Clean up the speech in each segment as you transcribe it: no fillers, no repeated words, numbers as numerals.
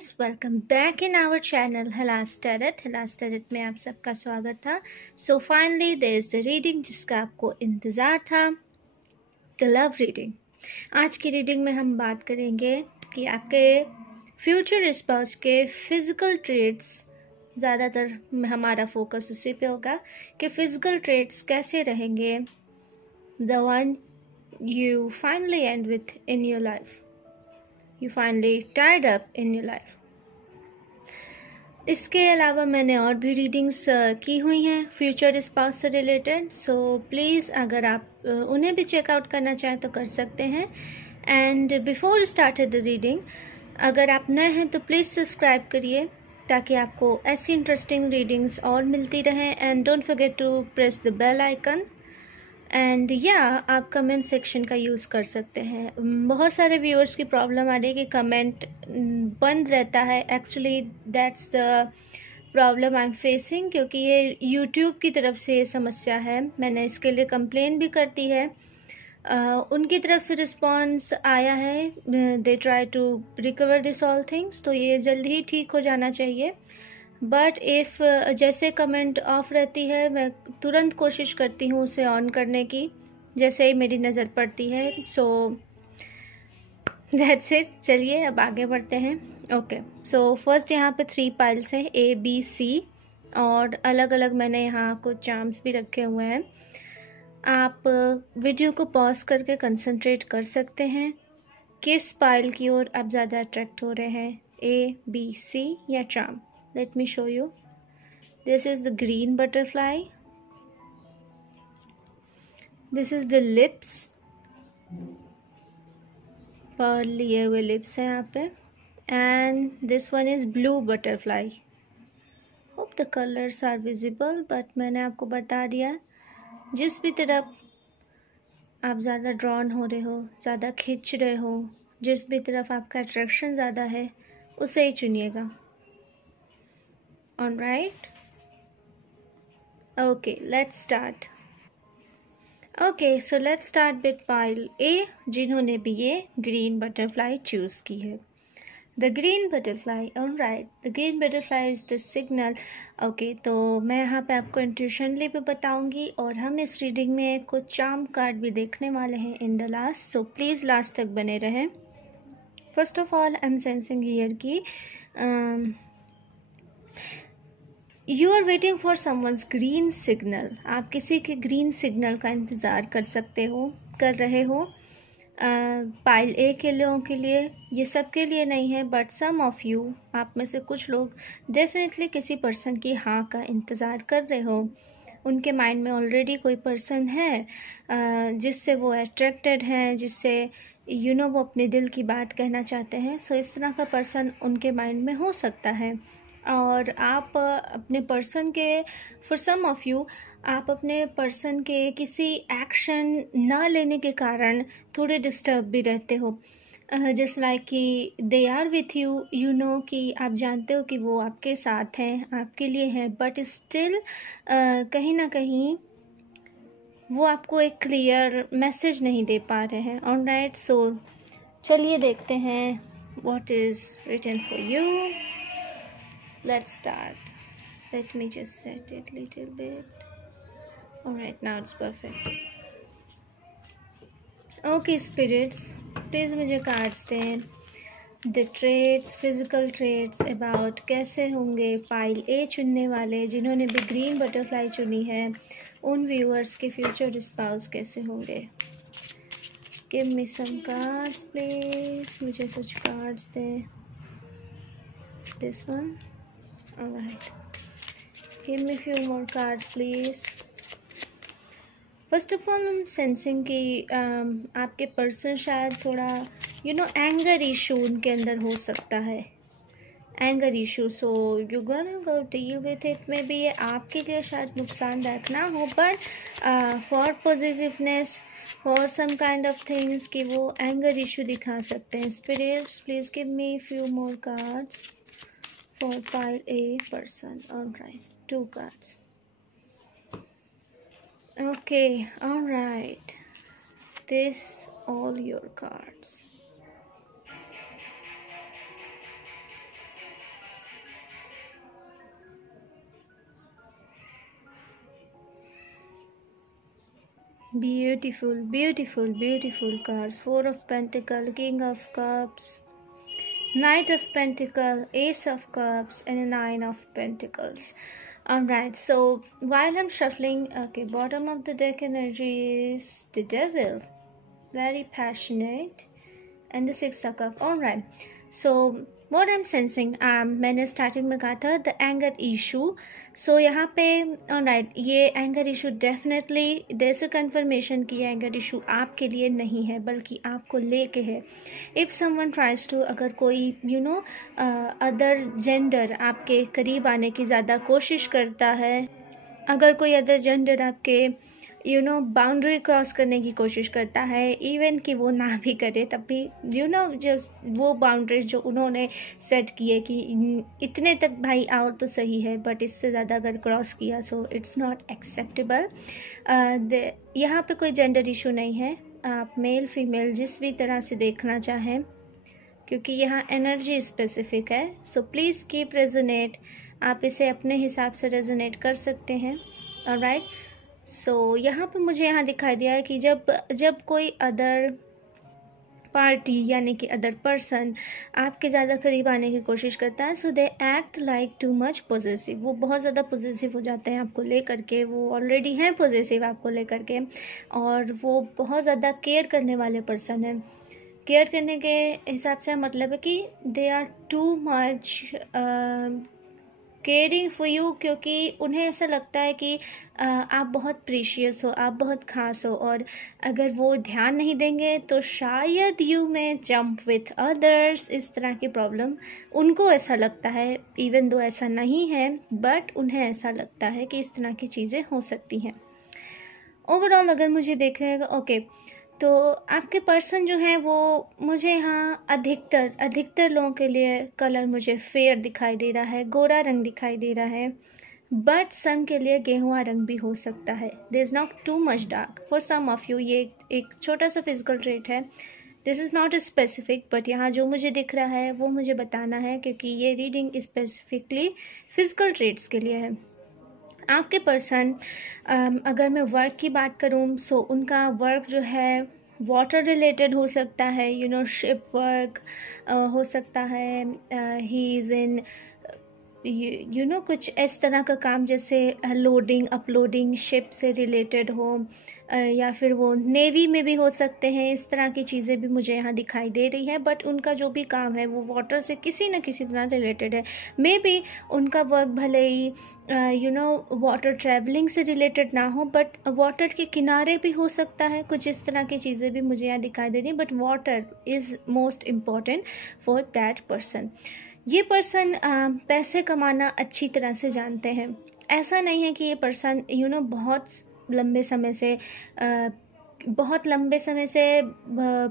guys, welcome back in our channel Hellas Tarot। Hellas tarot में आप सबका स्वागत था। So finally there is the reading जिसका आपको इंतज़ार था, the love reading। आज की रीडिंग में हम बात करेंगे कि आपके फ्यूचर स्पाउस के फिजिकल ट्रेट्स, ज़्यादातर हमारा फोकस उसी पे होगा कि फिजिकल ट्रेट्स कैसे रहेंगे, the one you finally end with in your life, you finally tied up in your life। इसके अलावा मैंने और भी रीडिंग्स की हुई हैं फ्यूचर स्पाउस से रिलेटेड, सो प्लीज़ अगर आप उन्हें भी चेकआउट करना चाहें तो कर सकते हैं। And before started the reading, अगर आप नए हैं तो प्लीज़ सब्सक्राइब करिए ताकि आपको ऐसी इंटरेस्टिंग रीडिंग्स और मिलती रहें। And don't forget to press the bell icon. And आप कमेंट सेक्शन का यूज़ कर सकते हैं। बहुत सारे व्यूअर्स की प्रॉब्लम आ रही है कि कमेंट बंद रहता है। Actually that's the problem I am facing, क्योंकि ये यूट्यूब की तरफ से ये समस्या है। मैंने इसके लिए कंप्लेन भी कर दी है। उनकी तरफ से रिस्पॉन्स आया है, they try to recover this all things, तो ये जल्दी ही ठीक हो जाना चाहिए। बट इफ़ जैसे कमेंट ऑफ रहती है मैं तुरंत कोशिश करती हूँ उसे ऑन करने की जैसे ही मेरी नज़र पड़ती है। So that's it. चलिए अब आगे बढ़ते हैं। ओके, सो फर्स्ट यहाँ पे 3 पाइल्स हैं, ABC, और अलग अलग मैंने यहाँ कुछ चार्म्स भी रखे हुए हैं। आप वीडियो को पॉज करके कंसंट्रेट कर सकते हैं किस पाइल की ओर आप ज़्यादा अट्रैक्ट हो रहे हैं, ABC या charm. Let me show you. This is the green butterfly. This is the lips. पर लिए हुए lips हैं यहाँ पे। And this one is blue butterfly. Hope the colors are visible, but मैंने आपको बता दिया जिस भी तरफ आप ज़्यादा ड्रॉन हो रहे हो, ज़्यादा खींच रहे हो, जिस भी तरफ आपका अट्रैक्शन ज़्यादा है उसे ही चुनिएगा। Alright, okay, let's start. Okay, so let's start with pile A, जिन्होंने भी ये green butterfly choose की है। The green butterfly, alright, the green butterfly is the signal. Okay, तो मैं यहाँ पे आपको इंट्यूशनली भी बताऊंगी और हम इस रीडिंग में कुछ चार्म कार्ड भी देखने वाले हैं in the last, so please last तक बने रहें। First of all I am sensing here की you are waiting for someone's green signal. आप किसी के ग्रीन सिग्नल का इंतज़ार कर रहे हो। पाइल ए के लोगों के लिए, ये सब के लिए नहीं है, बट सम ऑफ यू, आप में से कुछ लोग डेफिनेटली किसी पर्सन की हाँ का इंतज़ार कर रहे हो। उनके माइंड में ऑलरेडी कोई पर्सन है जिससे वो अट्रैक्टेड हैं, जिससे वो अपने दिल की बात कहना चाहते हैं। सो इस तरह का पर्सन उनके माइंड में हो सकता है। और आप अपने पर्सन के, फॉर सम ऑफ यू, आप अपने पर्सन के किसी एक्शन ना लेने के कारण थोड़े डिस्टर्ब भी रहते हो। जस्ट लाइक कि दे आर विथ यू, कि आप जानते हो कि वो आपके साथ हैं, आपके लिए हैं, बट स्टिल कहीं ना कहीं वो आपको एक क्लियर मैसेज नहीं दे पा रहे हैं। ऑलराइट, सो चलिए देखते हैं what is written for you. Let's start. Let me just set it little bit. Alright, now it's perfect. Okay, spirits, please मुझे कार्ड्स दें। The traits, physical traits about कैसे होंगे पाइल ए चुनने वाले, जिन्होंने भी ग्रीन बटरफ्लाई चुनी है, उन व्यूअर्स के फ्यूचर स्पाउस कैसे होंगे। Give me some cards, please. मुझे कुछ कार्ड्स दें। This one. Alright, give me few more cards please. First of all, I'm sensing कि आपके पर्सन शायद थोड़ा एंगर इशू उनके अंदर हो सकता है, anger issue. So you gonna go deal with it. Maybe ये आपके लिए शायद नुकसानदायक ना हो, but for positiveness, for some kind of things कि वो एंगर इशू दिखा सकते हैं। Spirits, please give me few more cards for pile A person. Alright, 2 cards. Okay, alright. This all your cards. Beautiful, beautiful, beautiful cards. Four of Pentacle, King of Cups, Knight of Pentacle, Ace of Cups, and a Nine of Pentacles. Alright, so while I'm shuffling, okay, bottom of the deck energy is the Devil, very passionate, and the Six of Cups. Alright, so what I'm sensing, मैंने starting में कहा था the anger issue. सो यहाँ पे alright, ये anger issue definitely there confirmation कि ये anger issue आपके लिए नहीं है बल्कि आपको लेके है. इफ़ समवन ट्राइज टू, अगर कोई अदर जेंडर आपके करीब आने की ज़्यादा कोशिश करता है, अगर कोई अदर जेंडर आपके बाउंड्री क्रॉस करने की कोशिश करता है, इवन कि वो ना भी करे तब भी जो वो बाउंड्रीज जो उन्होंने सेट किए कि इतने तक भाई आओ तो सही है, बट इससे ज़्यादा अगर क्रॉस किया सो इट्स नॉट एक्सेप्टेबल. यहाँ पे कोई जेंडर इशू नहीं है, आप मेल फीमेल जिस भी तरह से देखना चाहें, क्योंकि यहाँ एनर्जी स्पेसिफिक है. सो प्लीज़ कीप रेजोनेट, आप इसे अपने हिसाब से रेजोनेट कर सकते हैं. ऑलराइट, सो यहाँ पे मुझे यहाँ दिखाई दिया है कि जब कोई अदर पार्टी यानी कि अदर पर्सन आपके ज़्यादा करीब आने की कोशिश करता है, so they act like too much possessive. वो बहुत ज़्यादा पॉजेसिव हो जाते हैं आपको लेकर के, वो ऑलरेडी हैं पॉजेसिव आपको लेकर के, और वो बहुत ज़्यादा केयर करने वाले पर्सन हैं. केयर करने के हिसाब से मतलब है कि they are too much caring for you, क्योंकि उन्हें ऐसा लगता है कि आप बहुत प्रीशियस हो, आप बहुत खास हो, और अगर वो ध्यान नहीं देंगे तो शायद यू में जंप विथ अदर्स, इस तरह की प्रॉब्लम उनको ऐसा लगता है. इवन दो ऐसा नहीं है, बट उन्हें ऐसा लगता है कि इस तरह की चीज़ें हो सकती हैं. ओवरऑल अगर मुझे देखिएगा, ओके, तो आपके पर्सन जो हैं वो मुझे यहाँ अधिकतर लोगों के लिए कलर मुझे फेयर दिखाई दे रहा है, गोरा रंग दिखाई दे रहा है, बट सम के लिए गेहुआ रंग भी हो सकता है. There is not too much dark for some of you. ये एक छोटा सा फिजिकल ट्रेट है, this is not specific, but यहाँ जो मुझे दिख रहा है वो मुझे बताना है, क्योंकि ये रीडिंग स्पेसिफिकली फिजिकल ट्रेट्स के लिए है. आपके पर्सन, अगर मैं वर्क की बात करूँ, सो उनका वर्क जो है वाटर रिलेटेड हो सकता है, शिप वर्क हो सकता है. ही इज़ इन कुछ इस तरह का काम जैसे लोडिंग अपलोडिंग शिप से रिलेटेड हो, या फिर वो नेवी में भी हो सकते हैं. इस तरह की चीज़ें भी मुझे यहाँ दिखाई दे रही है, बट उनका जो भी काम है वो वाटर से किसी न किसी तरह रिलेटेड है. मे बी उनका वर्क भले ही वाटर ट्रैवलिंग से रिलेटेड ना हो, बट वाटर के किनारे भी हो सकता है. कुछ इस तरह की चीज़ें भी मुझे यहाँ दिखाई दे रही है, but water is most important for that person. ये पर्सन पैसे कमाना अच्छी तरह से जानते हैं. ऐसा नहीं है कि ये पर्सन बहुत लंबे समय से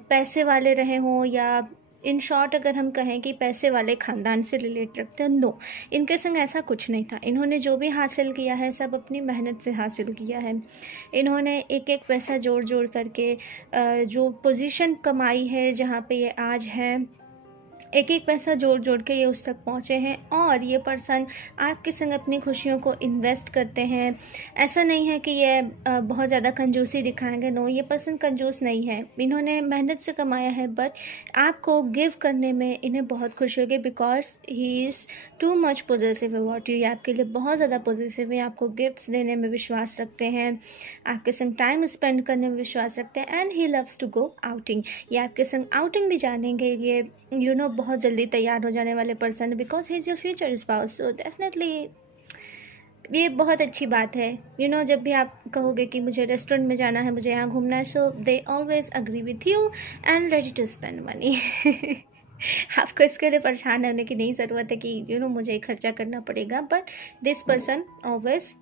पैसे वाले रहे हों, या इन शॉर्ट अगर हम कहें कि पैसे वाले ख़ानदान से रिलेट रखते हैं. नो, इनके संग ऐसा कुछ नहीं था. इन्होंने जो भी हासिल किया है सब अपनी मेहनत से हासिल किया है. इन्होंने एक एक पैसा जोड़ करके जो पोजीशन कमाई है जहाँ पे ये आज हैं, एक एक पैसा जोड़ के ये उस तक पहुँचे हैं. और ये पर्सन आपके संग अपनी खुशियों को इन्वेस्ट करते हैं. ऐसा नहीं है कि ये बहुत ज़्यादा कंजूसी दिखाएंगे. नो, ये पर्सन कंजूस नहीं है. इन्होंने मेहनत से कमाया है, बट आपको गिव करने में इन्हें बहुत खुशी होगी, because he is too much positive about you. ये आपके लिए बहुत ज़्यादा पॉजिटिव है, आपको गिफ्ट्स देने में विश्वास रखते हैं, आपके संग टाइम स्पेंड करने में विश्वास रखते हैं. And he loves to go outing. ये आपके संग आउटिंग भी जानेंगे. ये बहुत जल्दी तैयार हो जाने वाले person, because he is your future spouse. So definitely ये बहुत अच्छी बात है. जब भी आप कहोगे कि मुझे रेस्टोरेंट में जाना है, मुझे यहाँ घूमना है, so they always agree with you and ready to spend money. आपको इसके लिए परेशान होने की नहीं ज़रूरत है कि मुझे खर्चा करना पड़ेगा, बट दिस पर्सन ऑलवेज,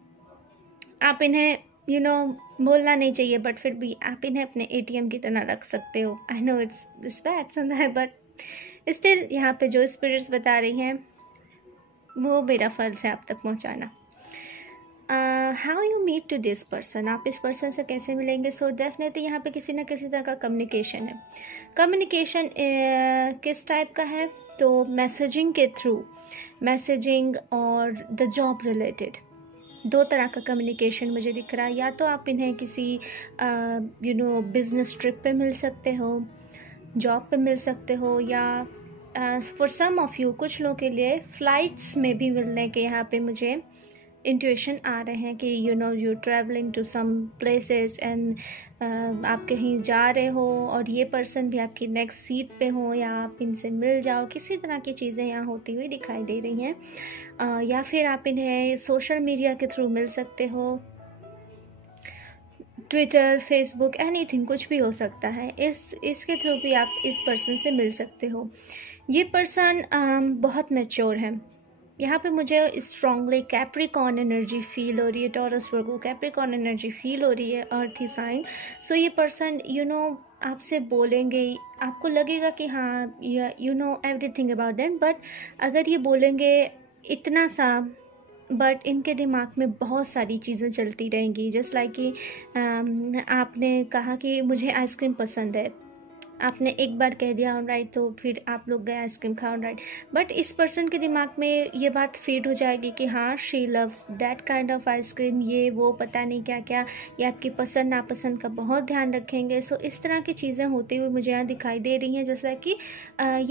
आप इन्हें बोलना नहीं चाहिए, बट फिर भी आप इन्हें अपने ATM की तरह रख सकते हो. आई नो इट्स बैड समझा, बट स्टिल यहाँ पे जो स्पिरिट्स बता रही हैं वो मेरा फ़र्ज़ है आप तक पहुँचाना. How you meet to this person, आप इस पर्सन से कैसे मिलेंगे. सो डेफिनेटली यहाँ पे किसी न किसी तरह का कम्युनिकेशन है. कम्युनिकेशन किस टाइप का है, तो मैसेजिंग के थ्रू, मैसेजिंग और द जॉब रिलेटेड. दो तरह का कम्युनिकेशन मुझे दिख रहा है। या तो आप इन्हें किसी बिजनेस ट्रिप पे मिल सकते हो, जॉब पे मिल सकते हो, या फॉर सम ऑफ यू, कुछ लोगों के लिए फ़्लाइट्स में भी मिलने के यहाँ पे मुझे इंट्यूशन आ रहे हैं कि you travelling to some places and आप कहीं जा रहे हो और ये पर्सन भी आपकी नेक्स्ट सीट पे हो, या आप इनसे मिल जाओ, किसी तरह की चीज़ें यहाँ होती हुई दिखाई दे रही हैं। या फिर आप इन्हें सोशल मीडिया के थ्रू मिल सकते हो, ट्विटर, फेसबुक, एनीथिंग, कुछ भी हो सकता है। इसके थ्रू भी आप इस पर्सन से मिल सकते हो। ये पर्सन बहुत मैच्योर है। यहाँ पे मुझे स्ट्रांगली कैप्रिकॉर्न एनर्जी फील हो रही है, Taurus Virgo Capricorn energy feel हो रही है, अर्थी साइन। सो ये पर्सन आपसे बोलेंगे, आपको लगेगा कि हाँ you know everything about them, but अगर ये बोलेंगे इतना सा, बट इनके दिमाग में बहुत सारी चीज़ें चलती रहेंगी। जस्ट लाइक कि आपने कहा कि मुझे आइसक्रीम पसंद है, आपने एक बार कह दिया राइट, तो फिर आप लोग गए आइसक्रीम खाओ राइट, बट इस पर्सन के दिमाग में ये बात फीड हो जाएगी कि हाँ she loves that kind of ice cream, ये वो पता नहीं क्या क्या, ये आपकी पसंद नापसंद का बहुत ध्यान रखेंगे। सो इस तरह की चीज़ें होती हुई मुझे यहाँ दिखाई दे रही हैं। जैसा कि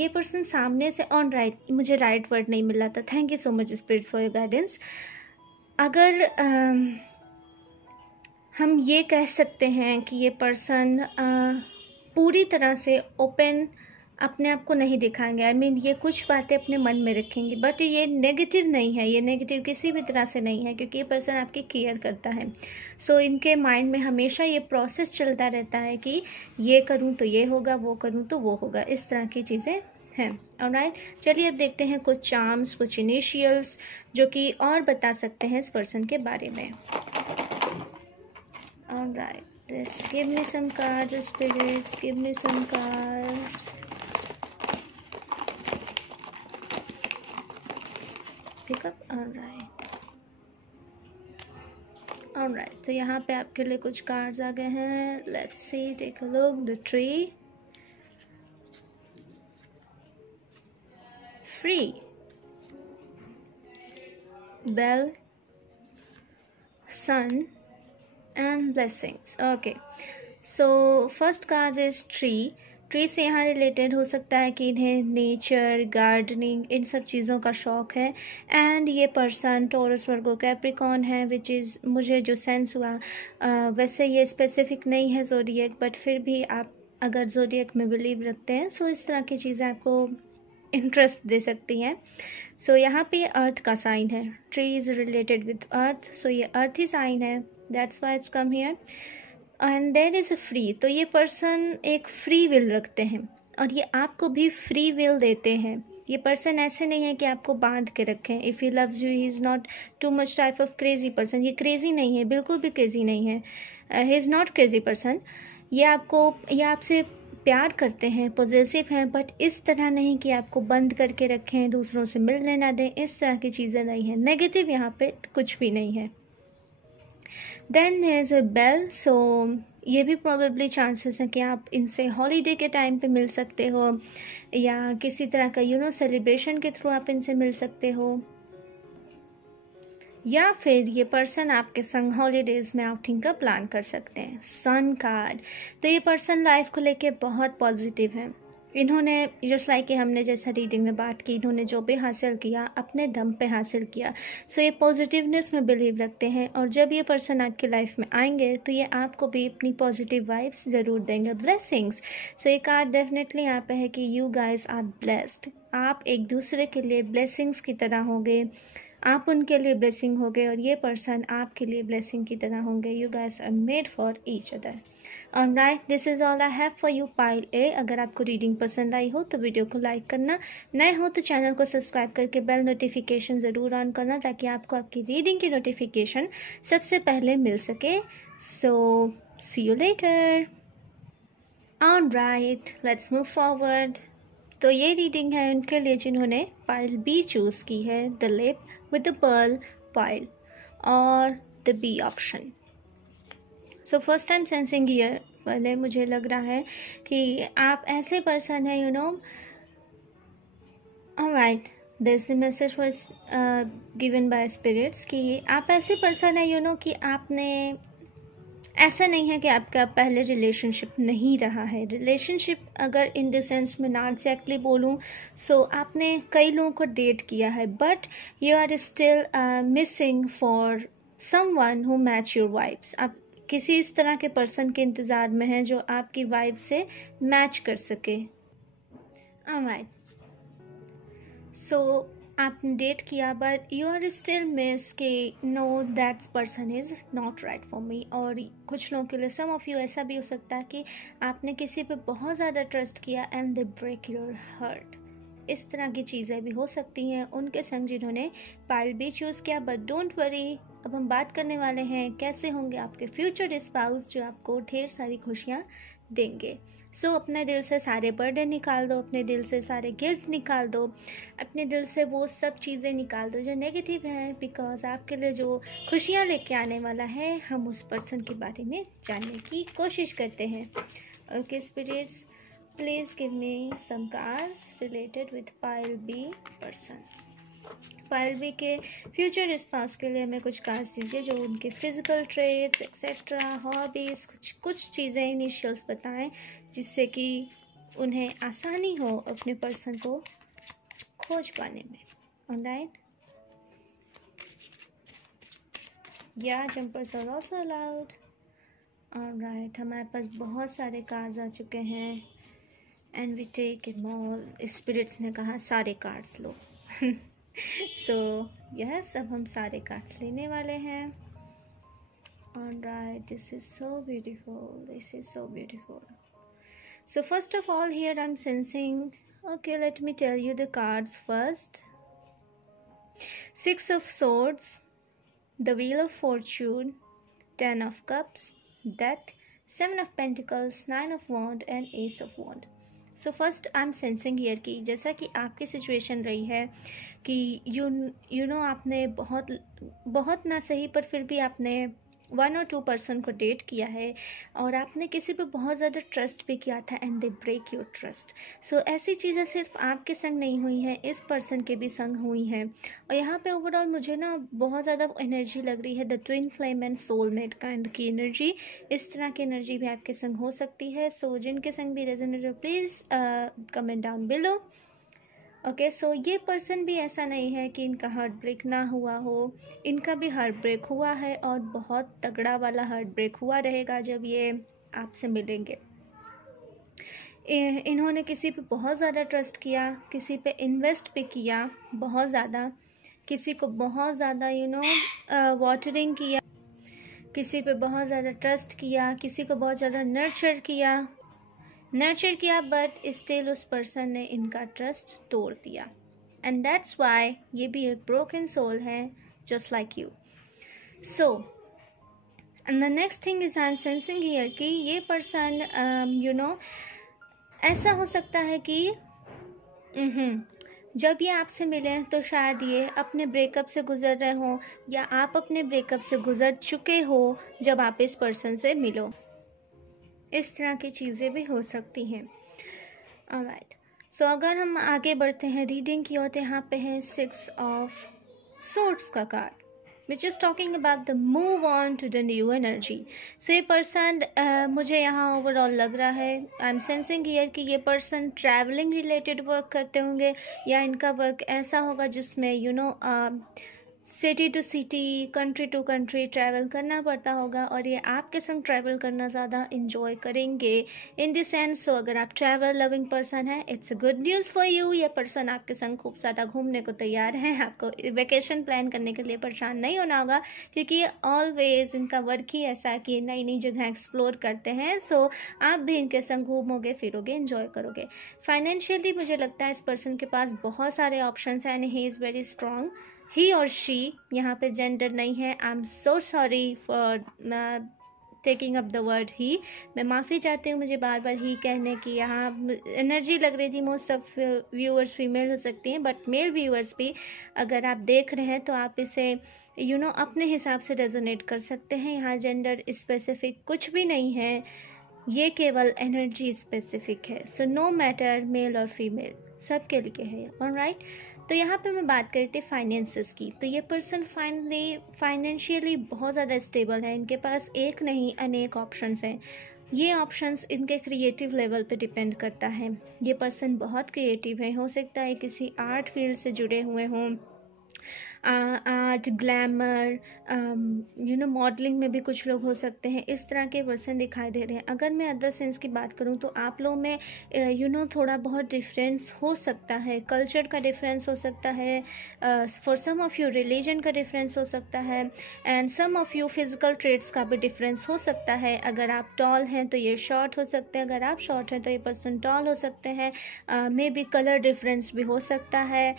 ये पर्सन सामने से ऑन राइट, मुझे राइट वर्ड नहीं मिल रहा था, thank you so much spirit for your guidance. अगर हम ये कह सकते हैं कि ये पर्सन पूरी तरह से ओपन अपने आप को नहीं दिखाएंगे, आई मीन ये कुछ बातें अपने मन में रखेंगे, बट ये नेगेटिव नहीं है, ये नेगेटिव किसी भी तरह से नहीं है, क्योंकि ये पर्सन आपकी केयर करता है। सो इनके माइंड में हमेशा ये प्रोसेस चलता रहता है कि ये करूँ तो ये होगा, वो करूँ तो वो होगा, इस तरह की चीज़ें हैं। ऑलराइट, चलिए अब देखते हैं कुछ चार्म्स, कुछ इनिशियल्स जो कि और बता सकते हैं इस पर्सन के बारे में। Alright, let's give me some cards, spirits, give me some cards. Pick up. All right, तो यहाँ पे आपके लिए कुछ कार्ड्स आ गए हैं। Let's see, take a look. The tree, free, bell, sun and blessings. Okay, so first card is tree. Tree से यहाँ रिलेटेड हो सकता है कि इन्हें नेचर, गार्डनिंग, इन सब चीज़ों का शौक़ है। एंड ये पर्सन टॉरस वर्गो कैप्रिकॉर्न है, विच इज़ मुझे जो सेंस हुआ, वैसे ये स्पेसिफिक नहीं है ज़ोडिएक, बट फिर भी आप अगर ज़ोडिएक में बिलीव रखते हैं सो इस तरह की चीज़ें आपको इंटरेस्ट दे सकती हैं। सो यहाँ पे अर्थ का साइन है, tree is related with earth, so ये अर्थ ही साइन है, that's why it's come here. And there is a free, तो ये पर्सन एक फ्री विल रखते हैं और ये आपको भी फ्री विल देते हैं। ये पर्सन ऐसे नहीं है कि आपको बांध के रखें। If he loves you, he is not too much type of crazy person. ये क्रेजी नहीं है, बिल्कुल भी क्रेजी नहीं है, ही इज़ नॉट क्रेजी पर्सन। ये आपसे प्यार करते हैं, पॉजिटिव हैं, बट इस तरह नहीं कि आपको बंद करके रखें, दूसरों से मिलने ना दें, इस तरह की चीज़ें नहीं हैं। नेगेटिव यहाँ पे कुछ भी नहीं है। देन इज़ अ बेल, सो ये भी प्रॉबेबली चांसेस हैं कि आप इनसे हॉलीडे के टाइम पे मिल सकते हो, या किसी तरह का सेलिब्रेशन के थ्रू आप इनसे मिल सकते हो, या फिर ये पर्सन आपके संग हॉलीडेज़ में आउटिंग का प्लान कर सकते हैं। सन कार्ड, तो ये पर्सन लाइफ को लेके बहुत पॉजिटिव है। इन्होंने जस्ट लाइक कि हमने जैसा रीडिंग में बात की, इन्होंने जो भी हासिल किया अपने दम पे हासिल किया। सो ये पॉजिटिवनेस में बिलीव रखते हैं, और जब ये पर्सन आपकी लाइफ में आएंगे तो ये आपको भी अपनी पॉजिटिव वाइब्स ज़रूर देंगे, ब्लेसिंग्स। सो ये कार्ड डेफिनेटली यहाँ पे है कि यू गाइज आर ब्लेस्ड, आप एक दूसरे के लिए ब्लेसिंग्स की तरह होंगे, आप उनके लिए ब्लेसिंग होंगे और ये पर्सन आपके लिए ब्लेसिंग की तरह होंगे। You guys are made for each other. Alright, this is all I have for you pile A. अगर आपको रीडिंग पसंद आई हो तो वीडियो को लाइक करना, नए हो तो चैनल को सब्सक्राइब करके बेल नोटिफिकेशन ज़रूर ऑन करना, ताकि आपको आपकी रीडिंग की नोटिफिकेशन सबसे पहले मिल सके। So see you later. Alright, let's move forward. तो ये रीडिंग है उनके लिए जिन्होंने पाइल बी चूज़ की है, the lip with the pearl pile और the B option. So first time sensing here, पहले मुझे लग रहा है कि आप ऐसे पर्सन है, alright, this the message was given by spirits कि आप ऐसे पर्सन है कि आपने, ऐसा नहीं है कि आपका पहले रिलेशनशिप नहीं रहा है। रिलेशनशिप अगर इन द सेंस में ना एग्जैक्टली बोलूँ, सो आपने कई लोगों को डेट किया है, but you are still missing for someone who match your vibes. आप किसी इस तरह के पर्सन के इंतज़ार में हैं जो आपकी वाइब से मैच कर सके। ऑलराइट, सो आपने डेट किया but you are still miss कि know that person is not right for me. और कुछ लोगों के लिए, सम ऑफ यू, ऐसा भी हो सकता है कि आपने किसी पे बहुत ज़्यादा ट्रस्ट किया and they break your heart. इस तरह की चीज़ें भी हो सकती हैं उनके संग जिन्होंने पाइल बी चूज़ किया। बट डोंट वरी, अब हम बात करने वाले हैं कैसे होंगे आपके फ्यूचर स्पाउस जो आपको ढेर सारी खुशियाँ देंगे। सो अपने दिल से सारे बर्डन निकाल दो, अपने दिल से सारे गिल्ट निकाल दो, अपने दिल से वो सब चीज़ें निकाल दो जो नेगेटिव है, बिकॉज आपके लिए जो खुशियाँ लेके आने वाला है हम उस पर्सन के बारे में जानने की कोशिश करते हैं। Okay spirits, please give me some cards related with pile B person. Pile B के फ्यूचर स्पाउस के लिए हमें कुछ कार्ड्स दीजिए जो उनके फिजिकल ट्रेट्स एक्सेट्रा, हॉबीज़, कुछ चीज़ें इनिशियल्स बताएं जिससे कि उन्हें आसानी हो अपने पर्सन को खोज पाने में। Alright, yeah jumpers are also allowed. Alright, हमारे पास बहुत सारे कार्ड्स आ चुके हैं and we take it all. Spirits ने कहा सारे कार्ड्स लो। सो यस, अब हम सारे कार्ड्स लेने वाले हैं। Alright, this is so beautiful, this is so beautiful. So first of all, here I'm sensing, okay, let me tell you the cards first. Six of Swords, the Wheel of Fortune, 10 of Cups, Death, 7 of Pentacles, 9 of Wands and Ace of Wands. So first I'm sensing here कि जैसा कि आपकी situation रही है कि you know आपने बहुत ना सही पर फिर भी आपने 1 और 2 पर्सन को डेट किया है और आपने किसी पे बहुत ज़्यादा ट्रस्ट भी किया था and they break your trust. So ऐसी चीज़ें सिर्फ आपके संग नहीं हुई हैं, इस पर्सन के भी संग हुई हैं। और यहाँ पे ओवरऑल मुझे ना बहुत ज़्यादा एनर्जी लग रही है, the twin flame and soulmate kind की एनर्जी। इस तरह की एनर्जी भी आपके संग हो सकती है। सो जिनके संग भी resonate, please comment down below. Okay, so ये पर्सन भी ऐसा नहीं है कि इनका हार्ट ब्रेक ना हुआ हो, इनका भी हार्ट ब्रेक हुआ है और बहुत तगड़ा वाला हार्ट ब्रेक हुआ रहेगा जब ये आपसे मिलेंगे। इन्होंने किसी पे बहुत ज़्यादा ट्रस्ट किया, किसी पे इन्वेस्ट भी किया बहुत ज़्यादा, किसी को बहुत ज़्यादा वाटरिंग किया, किसी पे बहुत ज़्यादा ट्रस्ट किया, किसी को बहुत ज़्यादा नर्चर किया, बट स्टिल उस पर्सन ने इनका ट्रस्ट तोड़ दिया एंड दैट्स वाई ये भी एक ब्रोकन सोल है just like you. So and the next thing is I am sensing here कि ये पर्सन ऐसा हो सकता है कि जब ये आपसे मिले तो शायद ये अपने ब्रेकअप से गुजर रहे हो या आप अपने ब्रेकअप से गुजर चुके हो जब आप इस पर्सन से मिलो। इस तरह की चीज़ें भी हो सकती हैं। ऑलराइट, सो अगर हम आगे बढ़ते हैं रीडिंग की ओर, यहाँ पे है 6 ऑफ सोर्ड्स का card which is talking about the move on to the new energy. So ये पर्सन मुझे यहाँ ओवरऑल लग रहा है, आई एम सेंसिंग हियर कि ये पर्सन ट्रैवलिंग रिलेटेड वर्क करते होंगे या इनका वर्क ऐसा होगा जिसमें city to city, country to country travel करना पड़ता होगा और ये आपके संग ट्रैवल करना ज़्यादा इन्जॉय करेंगे इन द सेंस। सो अगर आप ट्रैवल लविंग पर्सन है, it's a good news for you. ये पर्सन आपके संग खूब ज़्यादा घूमने को तैयार है, आपको वेकेशन प्लान करने के लिए परेशान नहीं होना होगा क्योंकि ऑलवेज इनका वर्क ही ऐसा है कि नई नई जगह एक्सप्लोर करते हैं। सो आप भी इनके संग घूमोगे फिरोगे, इन्जॉय करोगे। फाइनेंशियली मुझे लगता है इस पर्सन के पास बहुत सारे ऑप्शन हैं and he is very strong. He और शी, यहाँ पे जेंडर नहीं है, I am so sorry for taking up the word he. मैं माफ़ी चाहती हूँ मुझे बार बार ही कहने की यहाँ एनर्जी लग रही थी। मोस्ट ऑफ व्यूअर्स फीमेल हो सकती हैं बट मेल व्यूअर्स भी अगर आप देख रहे हैं तो आप इसे अपने हिसाब से रेजोनेट कर सकते हैं। यहाँ जेंडर स्पेसिफिक कुछ भी नहीं है, ये केवल एनर्जी स्पेसिफिक है। सो नो मैटर मेल और फीमेल, सबके लिए है। ऑलराइट, तो यहाँ पे मैं बात करी थी फाइनेंसेस की। तो ये पर्सन फाइनेंशियली बहुत ज़्यादा स्टेबल है, इनके पास एक नहीं अनेक ऑप्शंस हैं। ये ऑप्शंस इनके क्रिएटिव लेवल पे डिपेंड करता है। ये पर्सन बहुत क्रिएटिव है, हो सकता है किसी आर्ट फील्ड से जुड़े हुए हों, आर्ट, ग्लैमर, मॉडलिंग में भी कुछ लोग हो सकते हैं। इस तरह के पर्सन दिखाई दे रहे हैं। अगर मैं अदर सेंस की बात करूं तो आप लोगों में थोड़ा बहुत डिफरेंस हो सकता है, कल्चर का डिफरेंस हो सकता है, for some of you religion का डिफरेंस हो सकता है, and some of you physical traits का भी डिफरेंस हो सकता है। अगर आप टॉल हैं तो ये शॉर्ट हो सकते हैं, अगर आप शॉर्ट हैं तो ये पर्सन टॉल हो सकते हैं। मे बी कलर डिफरेंस भी हो सकता है,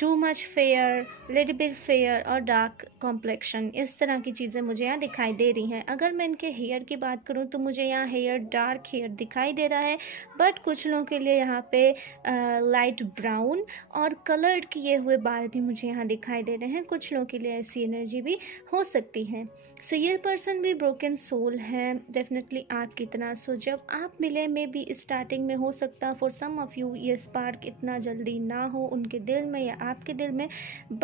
too much fair, little bit fair और डार्क कॉम्प्लेक्शन, इस तरह की चीज़ें मुझे यहाँ दिखाई दे रही हैं। अगर मैं इनके हेयर की बात करूँ तो मुझे यहाँ हेयर डार्क हेयर दिखाई दे रहा है, बट कुछ लोगों के लिए यहाँ पे लाइट ब्राउन और कलर्ड किए हुए बाल भी मुझे यहाँ दिखाई दे रहे हैं। कुछ लोगों के लिए ऐसी एनर्जी भी हो सकती है। सो ये पर्सन भी ब्रोकन सोल है डेफिनेटली आपकी तरह। सो जब आप मिले में भी स्टार्टिंग में हो सकता फॉर सम ऑफ यू ये स्पार्क इतना जल्दी ना हो उनके दिल में या आपके दिल में,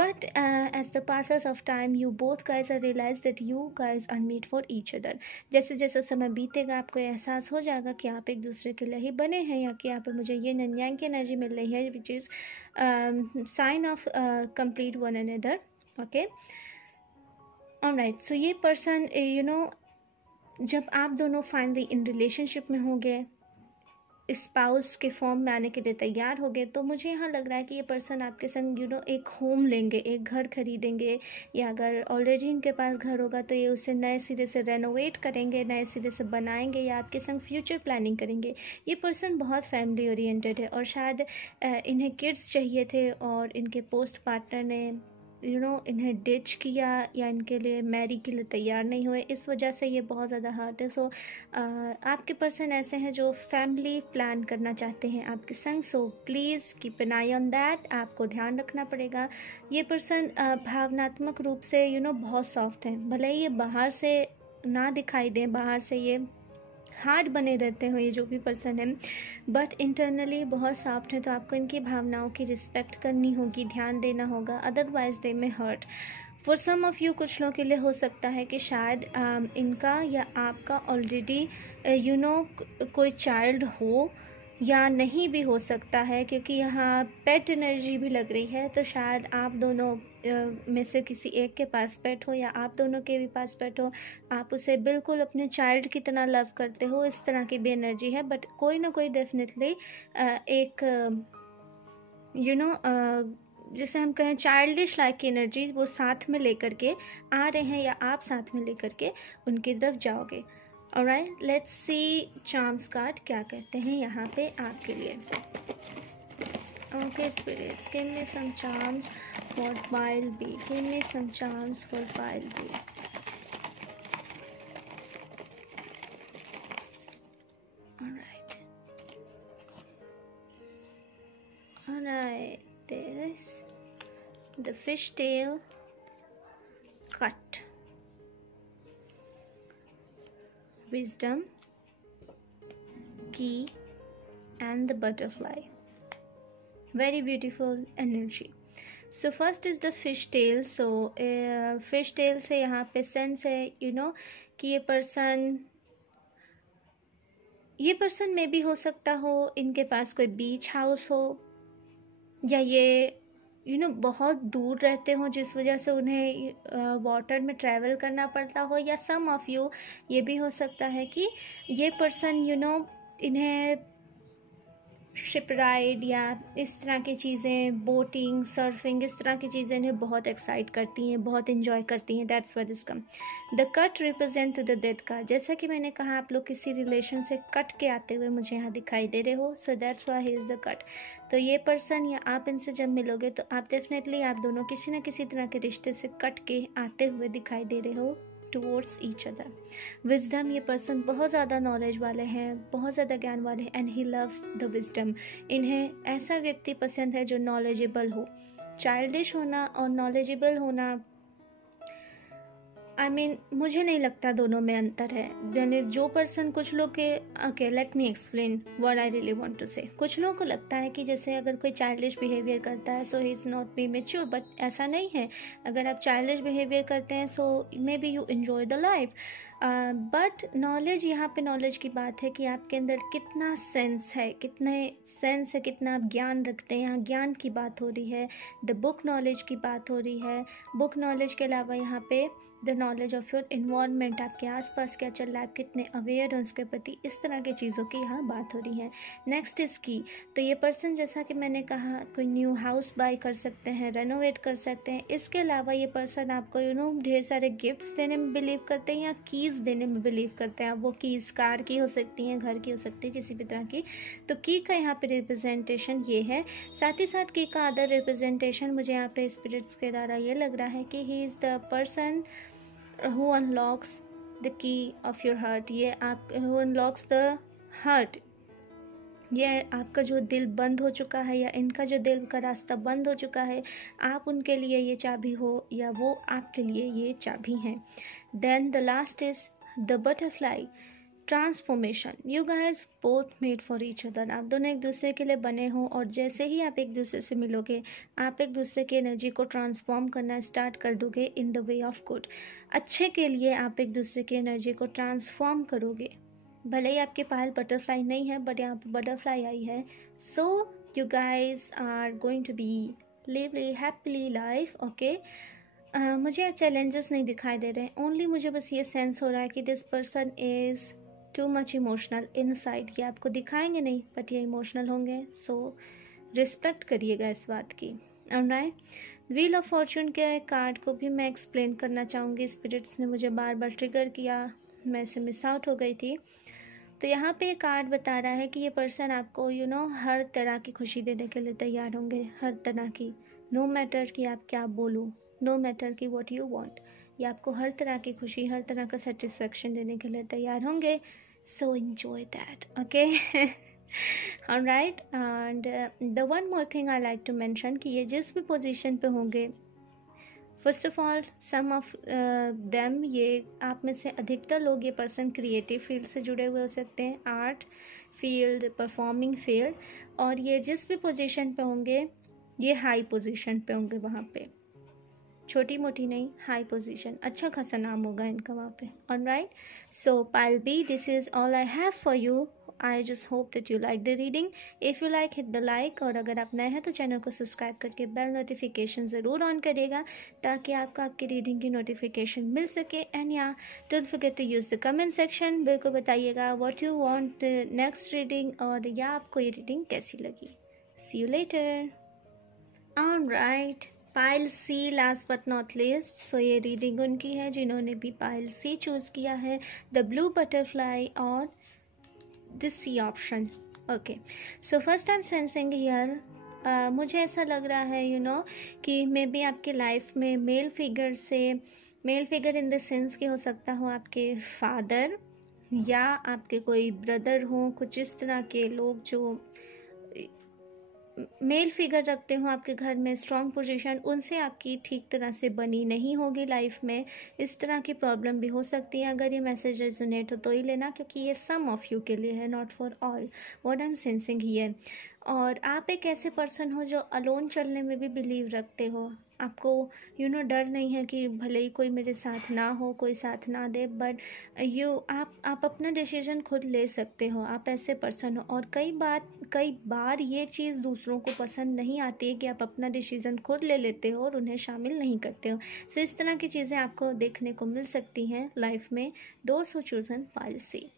but as the passes of time you both guys are realize that you guys are meant for each other। जैसे जैसे समय बीतेगा आपको एहसास हो जाएगा कि आप एक दूसरे के लिए ही बने हैं, या कि यहाँ पर मुझे ये नन्यांग की एनर्जी मिल रही है which is sign of complete one another. Okay, alright. So ये पर्सन जब आप दोनों फाइनली इन रिलेशनशिप में होंगे, स्पाउस के फॉर्म में आने के लिए तैयार हो गए, तो मुझे यहाँ लग रहा है कि ये पर्सन आपके संग एक होम लेंगे, एक घर खरीदेंगे, या अगर ऑलरेडी इनके पास घर होगा तो ये उसे नए सिरे से रेनोवेट करेंगे, नए सिरे से बनाएंगे, या आपके संग फ्यूचर प्लानिंग करेंगे। ये पर्सन बहुत फैमिली ओरिएंटेड है और शायद इन्हें किड्स चाहिए थे और इनके पोस्ट पार्टनर ने इन्हें डिच किया या इनके लिए मैरी के लिए तैयार नहीं हुए, इस वजह से ये बहुत ज़्यादा हर्ट है। सो आपके पर्सन ऐसे हैं जो फैमिली प्लान करना चाहते हैं आपके संग। So please keep an I on that, आपको ध्यान रखना पड़ेगा। ये पर्सन भावनात्मक रूप से बहुत सॉफ्ट है, भले ही ये बाहर से ना दिखाई दें, बाहर से ये हार्ड बने रहते हो ये जो भी पर्सन है, बट इंटरनली बहुत सॉफ्ट है। तो आपको इनकी भावनाओं की रिस्पेक्ट करनी होगी, ध्यान देना होगा, otherwise they may hurt. For some of you कुछ लोगों के लिए हो सकता है कि शायद इनका या आपका ऑलरेडी कोई चाइल्ड हो या नहीं भी हो सकता है, क्योंकि यहाँ पेट एनर्जी भी लग रही है। तो शायद आप दोनों में से किसी एक के पास पेट हो या आप दोनों के भी पास पेट हो, आप उसे बिल्कुल अपने चाइल्ड की तरह लव करते हो, इस तरह की भी एनर्जी है। बट कोई ना कोई डेफिनेटली एक जैसे हम कहें चाइल्डिश लाइक की एनर्जी वो साथ में लेकर के आ रहे हैं, या आप साथ में लेकर के उनकी तरफ जाओगे। Alright, let's see charms card क्या कहते हैं यहाँ पे आपके लिए। Okay spirits, give me some charms for pile B, give me some charms for pile B. Alright, this the fishtail cut, wisdom, key and the butterfly. Very beautiful energy. So first is the fishtail. So fishtail से यहाँ पे sense है कि ये person में भी हो सकता हो इनके पास कोई बीच हाउस हो, या ये बहुत दूर रहते हो जिस वजह से उन्हें वाटर में ट्रैवल करना पड़ता हो, या सम ऑफ यू ये भी हो सकता है कि ये पर्सन इन्हें शिप राइड या इस तरह की चीज़ें, बोटिंग, सर्फिंग, इस तरह की चीज़ें इन्हें बहुत एक्साइट करती हैं, बहुत इन्जॉय करती हैं। That's what is come. The cut represent to the dead card. जैसा कि मैंने कहा आप लोग किसी रिलेशन से कट के आते हुए मुझे यहाँ दिखाई दे रहे हो, so that's why he is the cut. तो ये पर्सन या आप इनसे जब मिलोगे तो आप डेफिनेटली आप दोनों किसी न किसी तरह के रिश्ते से कट के आते हुए दिखाई दे रहे हो टूवर्ड्स ईच अदर। विजडम, ये पर्सन बहुत ज़्यादा नॉलेज वाले हैं, बहुत ज़्यादा ज्ञान वाले हैं, and he loves the wisdom. इन्हें ऐसा व्यक्ति पसंद है जो नॉलेजेबल हो। चाइल्डिश होना और नॉलेजेबल होना मुझे नहीं लगता दोनों में अंतर है। यानी जो पर्सन, कुछ लोग के, okay let me explain what I really want to say. कुछ लोगों को लगता है कि जैसे अगर कोई चाइल्डिश बिहेवियर करता है so he is not be mature, but ऐसा नहीं है। अगर आप चाइल्डिश बिहेवियर करते हैं so maybe you enjoy the life, but knowledge, यहाँ पे नॉलेज की बात है कि आपके अंदर कितना सेंस है, कितना आप ज्ञान रखते हैं। यहाँ ज्ञान की बात हो रही है, द बुक नॉलेज की बात हो रही है। बुक नॉलेज के अलावा यहाँ पे the knowledge of your environment, आपके आसपास क्या चल रहा है, आप कितने अवेयर हैं उसके प्रति, इस तरह की चीज़ों की यहाँ बात हो रही है। नेक्स्ट इज़ की, तो ये पर्सन जैसा कि मैंने कहा कोई न्यू हाउस बाय कर सकते हैं, रेनोवेट कर सकते हैं। इसके अलावा ये पर्सन आपको ढेर सारे गिफ्ट्स देने में बिलीव करते हैं या कीज़ देने में बिलीव करते हैं। अब वो कीज़ कार की हो सकती हैं, घर की हो सकती है, किसी भी तरह की। तो की का यहाँ पे रिप्रेजेंटेशन ये है। साथ ही साथ की का अदर रिप्रेजेंटेशन मुझे यहाँ पे स्पिरिट्स के द्वारा ये लग रहा है कि he is the person who unlocks the key of your heart। ये आप who unlocks the heart, ये आपका जो दिल बंद हो चुका है या इनका जो दिल का रास्ता बंद हो चुका है, आप उनके लिए ये चाबी हो या वो आपके लिए ये चाबी हैं। Then the last is the butterfly transformation. You guys both made for each other. आप दोनों एक दूसरे के लिए बने हो और जैसे ही आप एक दूसरे से मिलोगे आप एक दूसरे की एनर्जी को ट्रांसफॉर्म करना स्टार्ट कर दोगे in the way of good. अच्छे के लिए आप एक दूसरे की एनर्जी को ट्रांसफॉर्म करोगे। भले ही आपके पायल बटरफ्लाई नहीं है बट यहाँ पर बटरफ्लाई आई है। So you guys are going to be live happily life. Okay, मुझे चैलेंजेस नहीं दिखाई दे रहे हैं, ओनली मुझे बस ये सेंस हो रहा है कि this person is too much emotional inside. ये आपको दिखाएंगे नहीं बट ये इमोशनल होंगे, सो रिस्पेक्ट करिएगा इस बात की। ऑलराइट, व्हील ऑफ फॉर्चून के कार्ड को भी मैं एक्सप्लेन करना चाहूँगी। स्पिरिट्स ने मुझे बार बार ट्रिगर किया, मैं इसे मिस आउट हो गई थी। तो यहाँ पे कार्ड बता रहा है कि ये पर्सन आपको हर तरह की खुशी देने के लिए तैयार होंगे, हर तरह की, नो मैटर कि आप क्या बोलो, नो मैटर कि व्हाट यू वांट, ये आपको हर तरह की खुशी, हर तरह का सेटिस्फेक्शन देने के लिए तैयार होंगे। So enjoy that, okay. Alright, and the one more thing I like to mention कि ये जिस भी पोजीशन पे होंगे, first of all some of them, ये आप में से अधिकतर लोग, ये पर्सन क्रिएटिव फील्ड से जुड़े हुए हो सकते हैं, आर्ट फील्ड, परफॉर्मिंग फील्ड, और ये जिस भी पोजीशन पे होंगे ये हाई पोजीशन पे होंगे, वहाँ पे छोटी मोटी नहीं, हाई पोजीशन, अच्छा खासा नाम होगा इनका वहाँ पे। Alright, so pile B, this is all I have for you. I just hope that you like the reading. If you like hit the like, और अगर आप नए हैं तो चैनल को सब्सक्राइब करके बेल नोटिफिकेशन ज़रूर ऑन करिएगा ताकि आपको आपकी रीडिंग की नोटिफिकेशन मिल सके। And yeah don't forget to use the comment section, बिल्कुल बताइएगा what you want next reading, और या आपको ये रीडिंग कैसी लगी। See you later. Alright, pile C last but not least. So ये रीडिंग उनकी है जिन्होंने भी पाइल सी चूज़ किया है, द ब्लू बटरफ्लाई और the C option. Okay, so first time sensing here, मुझे ऐसा लग रहा है कि मे बी आपके लाइफ में male figure in the sense कि हो सकता हो आपके फादर या आपके कोई ब्रदर हो, कुछ इस तरह के लोग जो मेल फिगर रखते हो आपके घर में, स्ट्रॉन्ग पोजीशन, उनसे आपकी ठीक तरह से बनी नहीं होगी लाइफ में। इस तरह की प्रॉब्लम भी हो सकती है। अगर ये मैसेज रेजोनेट हो तो ही लेना, क्योंकि ये सम ऑफ यू के लिए है, not for all, what I am sensing here. और आप एक ऐसे पर्सन हो जो अलोन चलने में भी बिलीव रखते हो। आपको डर नहीं है कि भले ही कोई मेरे साथ ना हो, कोई साथ ना दे, बट आप अपना डिसीजन खुद ले सकते हो। आप ऐसे पर्सन हो। और कई बार ये चीज़ दूसरों को पसंद नहीं आती है कि आप अपना डिसीजन खुद ले लेते हो और उन्हें शामिल नहीं करते हो। सो इस तरह की चीज़ें आपको देखने को मिल सकती हैं लाइफ में। दोस्त हो चूजन पाइल सी।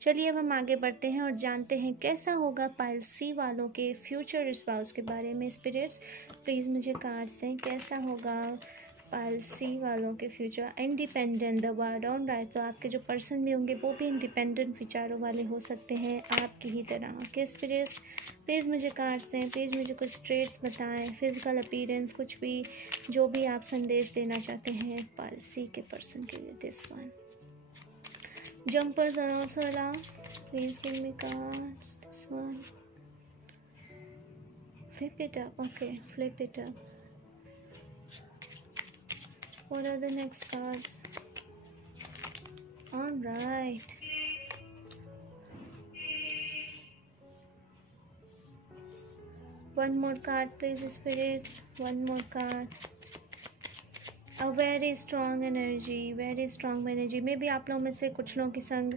चलिए अब हम आगे बढ़ते हैं और जानते हैं कैसा होगा पाइल सी वालों के फ्यूचर स्पाउस के बारे में। स्पिरिट्स प्लीज़ मुझे कार्ड्स दें, कैसा होगा पाइल सी वालों के future. Independent the word on right, तो आपके जो पर्सन भी होंगे वो भी इंडिपेंडेंट विचारों वाले हो सकते हैं आपकी ही तरह। ओके स्पिरिट्स प्लीज़ मुझे कार्ड्स दें, प्लीज़ मुझे कुछ ट्रेट्स बताएं, फिजिकल अपीयरेंस, कुछ भी जो भी आप संदेश देना चाहते हैं पाइल सी के पर्सन के लिए। This one jumpers are also allowed. Please give me cards. This one. Flip it up. Okay, flip it up. What are the next cards? All right, one more card please spirits, one more card. A very strong energy maybe आप लोगों में से कुछ लोगों के संग,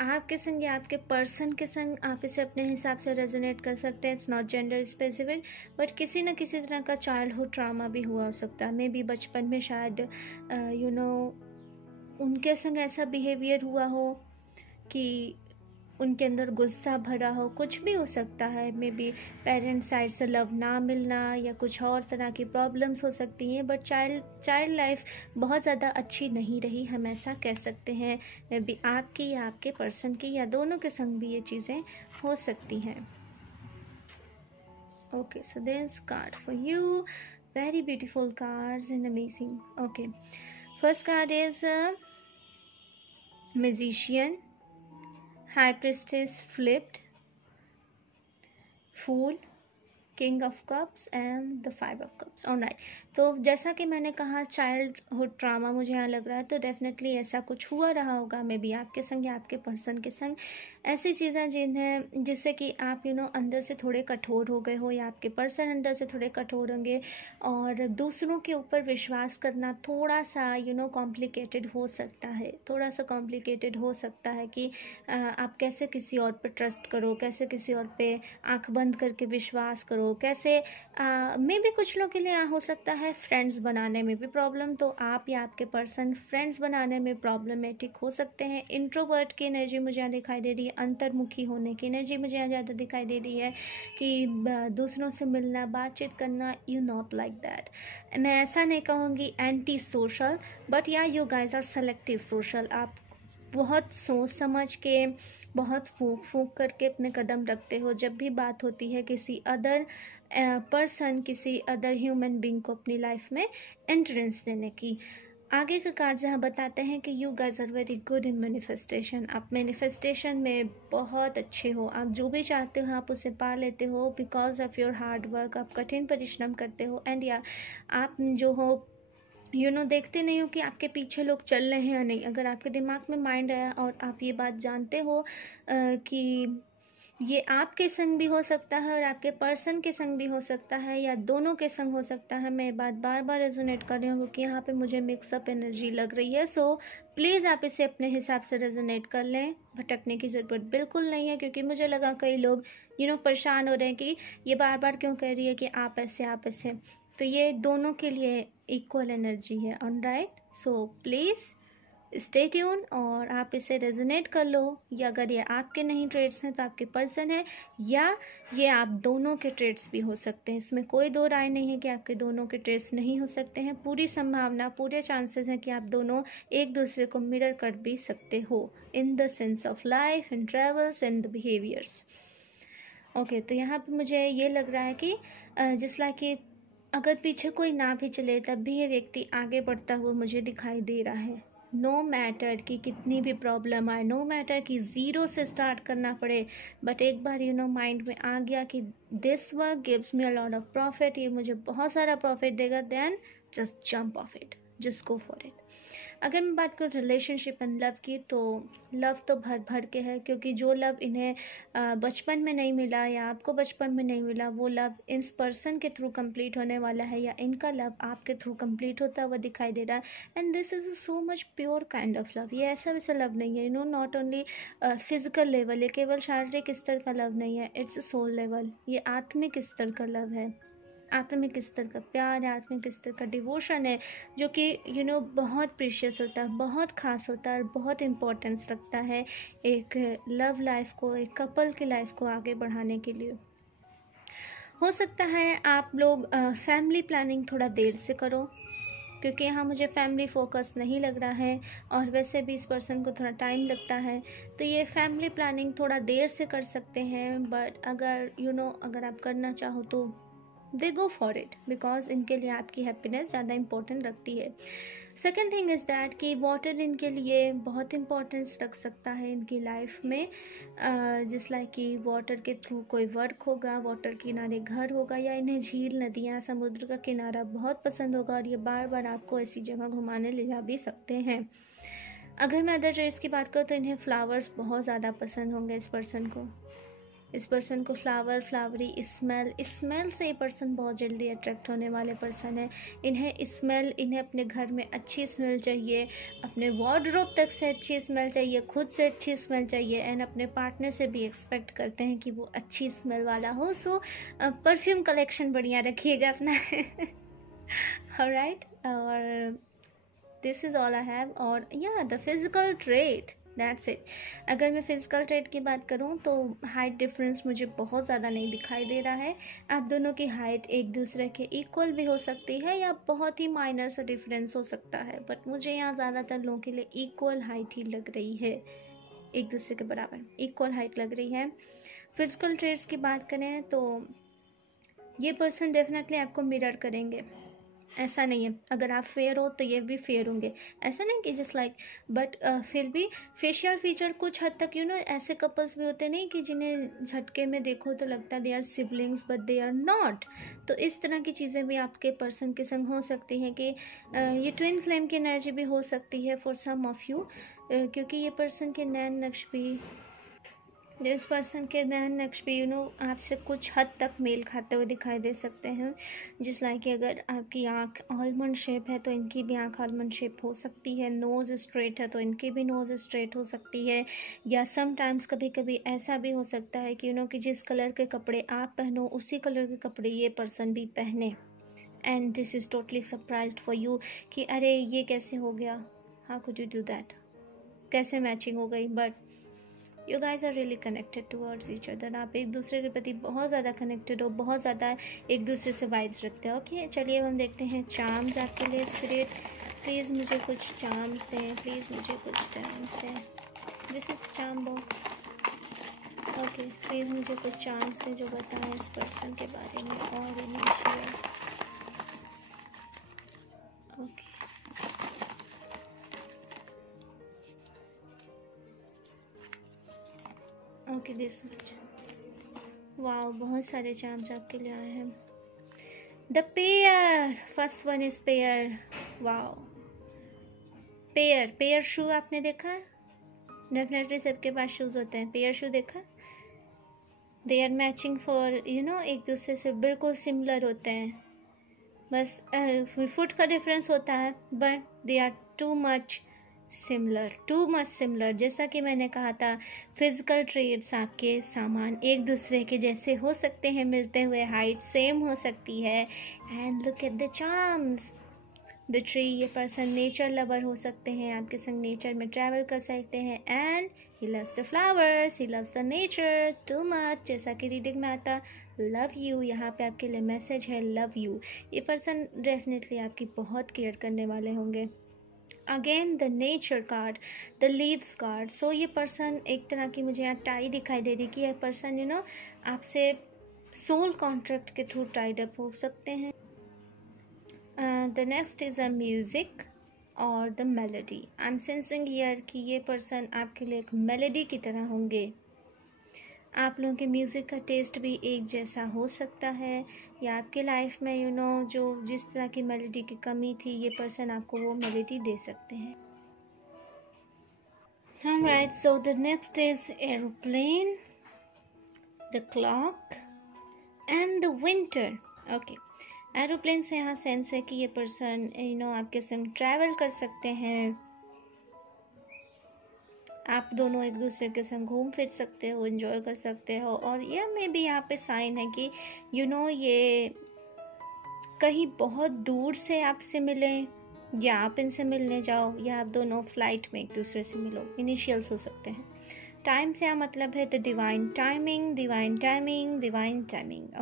आपके संग या आपके पर्सन के संग आप इसे अपने हिसाब से रेजोनेट कर सकते हैं। It's not gender specific, but किसी न किसी तरह का चाइल्डहुड ट्रॉमा भी हुआ हो सकता है। मे बी बचपन में शायद उनके संग ऐसा बिहेवियर हुआ हो कि उनके अंदर गुस्सा भरा हो, कुछ भी हो सकता है। मे बी पेरेंट्स साइड से लव ना मिलना या कुछ और तरह की प्रॉब्लम्स हो सकती हैं, बट चाइल्ड लाइफ बहुत ज़्यादा अच्छी नहीं रही, हम ऐसा कह सकते हैं। मे बी आपकी या आपके पर्सन की या दोनों के संग भी ये चीज़ें हो सकती हैं। Okay, so this card for you, very beautiful cards and amazing. Okay, first card is magician, High Priestess flipped, Fool, King of Cups and the Five of Cups. Alright, तो जैसा कि मैंने कहा चाइल्डहुड ट्रामा मुझे यहाँ लग रहा है, तो डेफिनेटली ऐसा कुछ हुआ रहा होगा। मे बी आपके संग या आपके पर्सन के संग ऐसी चीज़ें जिससे कि आप अंदर से थोड़े कठोर हो गए हो, या आपके पर्सन अंदर से थोड़े कठोर होंगे, और दूसरों के ऊपर विश्वास करना थोड़ा सा कॉम्प्लिकेटेड हो सकता है। थोड़ा सा कॉम्प्लिकेटेड हो सकता है कि आप कैसे किसी और पर ट्रस्ट करो, कैसे किसी और पे आंख बंद करके विश्वास करो, कैसे मे भी कुछ लोगों के लिए हो सकता है फ्रेंड्स बनाने में भी प्रॉब्लम, तो आप या आपके पर्सन फ्रेंड्स बनाने में प्रॉब्लमेटिक हो सकते हैं। इंट्रोवर्ट की एनर्जी मुझे यहाँ दिखाई दे रही है, अंतर्मुखी होने की एनर्जी मुझे यहाँ ज़्यादा दिखाई दे रही है कि दूसरों से मिलना, बातचीत करना, यू नॉट लाइक दैट। मैं ऐसा नहीं कहूँगी anti social, but yeah you guys are selective social. आप बहुत सोच समझ के, बहुत फूंक करके अपने कदम रखते हो जब भी बात होती है किसी अदर पर्सन, किसी अदर ह्यूमन बीइंग को अपनी लाइफ में एंट्रेंस देने की। आगे का कार्ड जहाँ बताते हैं कि you guys are very good in manifestation. आप मैनिफेस्टेशन में बहुत अच्छे हो, आप जो भी चाहते हो आप उसे पा लेते हो because of your hard work. आप कठिन परिश्रम करते हो, एंड या आप जो हो देखते नहीं हो कि आपके पीछे लोग चल रहे हैं या नहीं। अगर आपके दिमाग में माइंड आया और आप ये बात जानते हो कि ये आपके संग भी हो सकता है और आपके पर्सन के संग भी हो सकता है, या दोनों के संग हो सकता है। मैं ये बात बार बार रेजोनेट कर रही हूँ क्योंकि यहाँ पे मुझे मिक्सअप एनर्जी लग रही है। सो प्लीज़ आप इसे अपने हिसाब से रेजोनेट कर लें, भटकने की ज़रूरत बिल्कुल नहीं है, क्योंकि मुझे लगा कई लोग परेशान हो रहे हैं कि ये बार बार क्यों कह रही है कि आप ऐसे। तो ये दोनों के लिए इक्वल एनर्जी है। Alright, so please stay tune और आप इसे रेजोनेट कर लो, या अगर ये आपके नहीं ट्रेड्स हैं तो आपके पर्सन है, या ये आप दोनों के ट्रेड्स भी हो सकते हैं। इसमें कोई दो राय नहीं है कि आपके दोनों के ट्रेड्स नहीं हो सकते हैं। पूरी संभावना, पूरे चांसेस हैं कि आप दोनों एक दूसरे को मिरर कर भी सकते हो इन the sense of life, in travels and the behaviours. Okay, तो यहाँ पे मुझे ये लग रहा है कि जिस लाइक कि अगर पीछे कोई ना भी चले तब भी ये व्यक्ति आगे बढ़ता हुआ मुझे दिखाई दे रहा है। नो मैटर कि कितनी भी प्रॉब्लम आए, नो मैटर कि ज़ीरो से स्टार्ट करना पड़े, बट एक बार माइंड में आ गया कि this work gives me a lot of profit, ये मुझे बहुत सारा प्रॉफिट देगा, then just jump off it, just go for it. अगर मैं बात करूँ रिलेशनशिप एंड लव की, तो लव तो भर भर के है, क्योंकि जो लव इन्हें बचपन में नहीं मिला या आपको बचपन में नहीं मिला, वो लव इस पर्सन के थ्रू कंप्लीट होने वाला है, या इनका लव आपके थ्रू कंप्लीट होता हुआ दिखाई दे रहा है। And this is so much pure kind of love. ये ऐसा वैसा लव नहीं है, नॉट ओनली फिजिकल लेवल, ये केवल शारीरिक स्तर का लव नहीं है, इट्स सोल लेवल। ये आत्मिक स्तर का लव है, आत्मिक स्तर का प्यार है, आत्मिक स्तर का डिवोशन है, जो कि बहुत प्रीशियस होता है, बहुत खास होता है और बहुत इम्पोर्टेंस रखता है एक लव लाइफ को, एक कपल की लाइफ को आगे बढ़ाने के लिए। हो सकता है आप लोग फैमिली प्लानिंग थोड़ा देर से करो, क्योंकि यहाँ मुझे फैमिली फोकस नहीं लग रहा है, और वैसे भी इस पर्सन को थोड़ा टाइम लगता है, तो ये फैमिली प्लानिंग थोड़ा देर से कर सकते हैं। बट अगर अगर आप करना चाहो तो दे गो फॉर इट, बिकॉज इनके लिए आपकी हैप्पीनेस ज़्यादा इंपॉर्टेंट रखती है। सेकेंड थिंग इज़ दैट कि वाटर इनके लिए बहुत इंपॉर्टेंस रख सकता है इनकी लाइफ में, जिस लाइक कि वाटर के थ्रू कोई वर्क होगा, वाटर किनारे घर होगा, या इन्हें झील, नदियाँ, समुद्र का किनारा बहुत पसंद होगा, और ये बार बार आपको ऐसी जगह घुमाने ले जा भी सकते हैं। अगर मैं अदर ट्रेड्स की बात करूँ तो इन्हें फ्लावर्स बहुत ज़्यादा पसंद होंगे। इस पर्सन को फ्लावरी स्मेल से ये पर्सन बहुत जल्दी अट्रैक्ट होने वाले पर्सन है। इन्हें अपने घर में अच्छी स्मेल चाहिए, अपने वार्डरोब तक से अच्छी स्मेल चाहिए, खुद से अच्छी स्मेल चाहिए, एंड अपने पार्टनर से भी एक्सपेक्ट करते हैं कि वो अच्छी स्मेल वाला हो। सो परफ्यूम कलेक्शन बढ़िया रखिएगा अपना। ऑलराइट, और this is all I have. और या the physical trait, that's it. अगर मैं फिजिकल ट्रेट की बात करूं तो हाइट डिफरेंस मुझे बहुत ज़्यादा नहीं दिखाई दे रहा है। आप दोनों की हाइट एक दूसरे के इक्वल भी हो सकती है या बहुत ही माइनर सा डिफरेंस हो सकता है, बट मुझे यहाँ ज़्यादातर लोगों के लिए इक्वल हाइट ही लग रही है, एक दूसरे के बराबर इक्वल हाइट लग रही है। फिजिकल ट्रेट्स की बात करें तो ये पर्सन डेफिनेटली आपको मिरर करेंगे। ऐसा नहीं है अगर आप फेयर हो तो ये भी फेयर होंगे, ऐसा नहीं कि जस्ट लाइक, बट फिर भी फेशियल फीचर कुछ हद तक ऐसे कपल्स भी होते नहीं कि जिन्हें झटके में देखो तो लगता है they are siblings but they are not. तो इस तरह की चीज़ें भी आपके पर्सन के संग हो सकती हैं कि ये ट्विन फ्लेम की एनर्जी भी हो सकती है फॉर सम ऑफ यू, क्योंकि ये पर्सन के नैन नक्श भी इस पर्सन के नैन नक्श भी आपसे कुछ हद तक मेल खाते हुए दिखाई दे सकते हैं। जिस लाइक कि अगर आपकी आंख आलमंड शेप है तो इनकी भी आंख आलमंड शेप हो सकती है, नोज़ स्ट्रेट है तो इनकी भी नोज़ स्ट्रेट हो सकती है, या समटाइम्स कभी कभी ऐसा भी हो सकता है कि कि जिस कलर के कपड़े आप पहनो उसी कलर के कपड़े ये पर्सन भी पहने, and this is totally surprised for you कि अरे ये कैसे हो गया, how could you do that, कैसे मैचिंग हो गई। But you guys are really connected towards each other. आप एक दूसरे के प्रति बहुत ज़्यादा कनेक्टेड हो, बहुत ज़्यादा एक दूसरे से वाइब्स रखते हो। ओके, चलिए अब हम देखते हैं चार्म्स आपके लिए। स्पिरिट प्लीज़ मुझे कुछ चार्म्स दें, प्लीज़ मुझे कुछ चार्म्स दें। This is charm box. Okay, please मुझे कुछ चार्म्स दें जो बताएं इस पर्सन के बारे में और initial. Okay, okay, this much. Wow, बहुत सारे चार्म्स आपके लिए आए हैं। The pair, first one is pair. Wow, pair shoe आपने देखा है? डेफिनेटली सबके पास शूज होते हैं। पेयर शू देखा? दे आर मैचिंग फॉर एक दूसरे से बिल्कुल सिमिलर होते हैं, बस फुट का डिफरेंस होता है, but they are too much similar. जैसा कि मैंने कहा था, फिजिकल ट्रेड्स आपके सामान एक दूसरे के जैसे हो सकते हैं, मिलते हुए हाइट सेम हो सकती है। And look at the charms, the tree. ये पर्सन नेचर लवर हो सकते हैं, आपके संग नेचर में ट्रैवल कर सकते हैं, and he loves the flowers, he loves the nature too much. जैसा कि रीडिंग में आता लव यू, यहाँ पे आपके लिए मैसेज है लव यू। ये पर्सन डेफिनेटली आपकी बहुत केयर करने वाले होंगे। Again the nature card, the leaves card. So ये पर्सन एक तरह की मुझे यहाँ टाई दिखाई दे रही कि ये पर्सन आपसे सोल कॉन्ट्रैक्ट के थ्रू टाइड अप हो सकते हैं। The next is a music और the melody. I am sensing here कि ये पर्सन आपके लिए एक मेलोडी की तरह होंगे। आप लोगों के म्यूज़िक का टेस्ट भी एक जैसा हो सकता है, या आपके लाइफ में जो जिस तरह की मेलोडी की कमी थी, ये पर्सन आपको वो मेलोडी दे सकते हैं। Alright, so the next is aeroplane, the clock and the winter. Okay, aeroplane से यहाँ सेंस है कि ये पर्सन आपके संग ट्रैवल कर सकते हैं, आप दोनों एक दूसरे के संग घूम फिर सकते हो, एंजॉय कर सकते हो। और ये में भी यहाँ पे साइन है कि ये कहीं बहुत दूर से आपसे मिले, या आप इनसे मिलने जाओ, या आप दोनों फ्लाइट में एक दूसरे से मिलो। इनिशियल्स हो सकते हैं। टाइम से यहाँ मतलब है द डिवाइन टाइमिंग।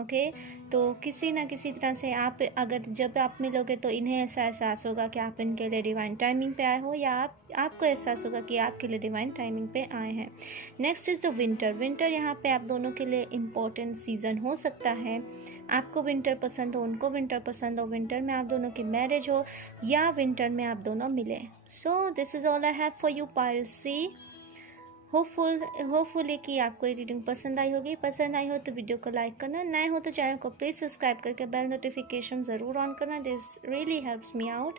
ओके, तो किसी ना किसी तरह से आप अगर जब आप मिलोगे तो इन्हें ऐसा एहसास होगा कि आप इनके लिए डिवाइन टाइमिंग पे आए हो, या आपको एहसास होगा कि आपके लिए डिवाइन टाइमिंग पे आए हैं। Next is the winter. यहाँ पे आप दोनों के लिए इम्पोर्टेंट सीज़न हो सकता है। आपको विंटर पसंद हो, उनको विंटर पसंद हो, विंटर में आप दोनों की मैरिज हो, या विंटर में आप दोनों मिले। So this is all I have for you pile C. Hopefully कि आपको ये रीडिंग पसंद आई होगी। पसंद आई हो तो वीडियो को लाइक करना, नए हो तो चैनल को प्लीज़ सब्सक्राइब करके बेल नोटिफिकेशन ज़रूर ऑन करना। This really helps me out.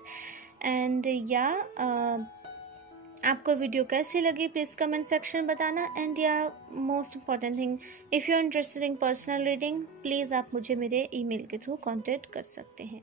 And yeah आपको वीडियो कैसी लगी प्लीज़ कमेंट सेक्शन बताना। And yeah most important thing, if you are interested in personal reading please आप मुझे मेरे ईमेल के थ्रू कांटेक्ट कर सकते हैं।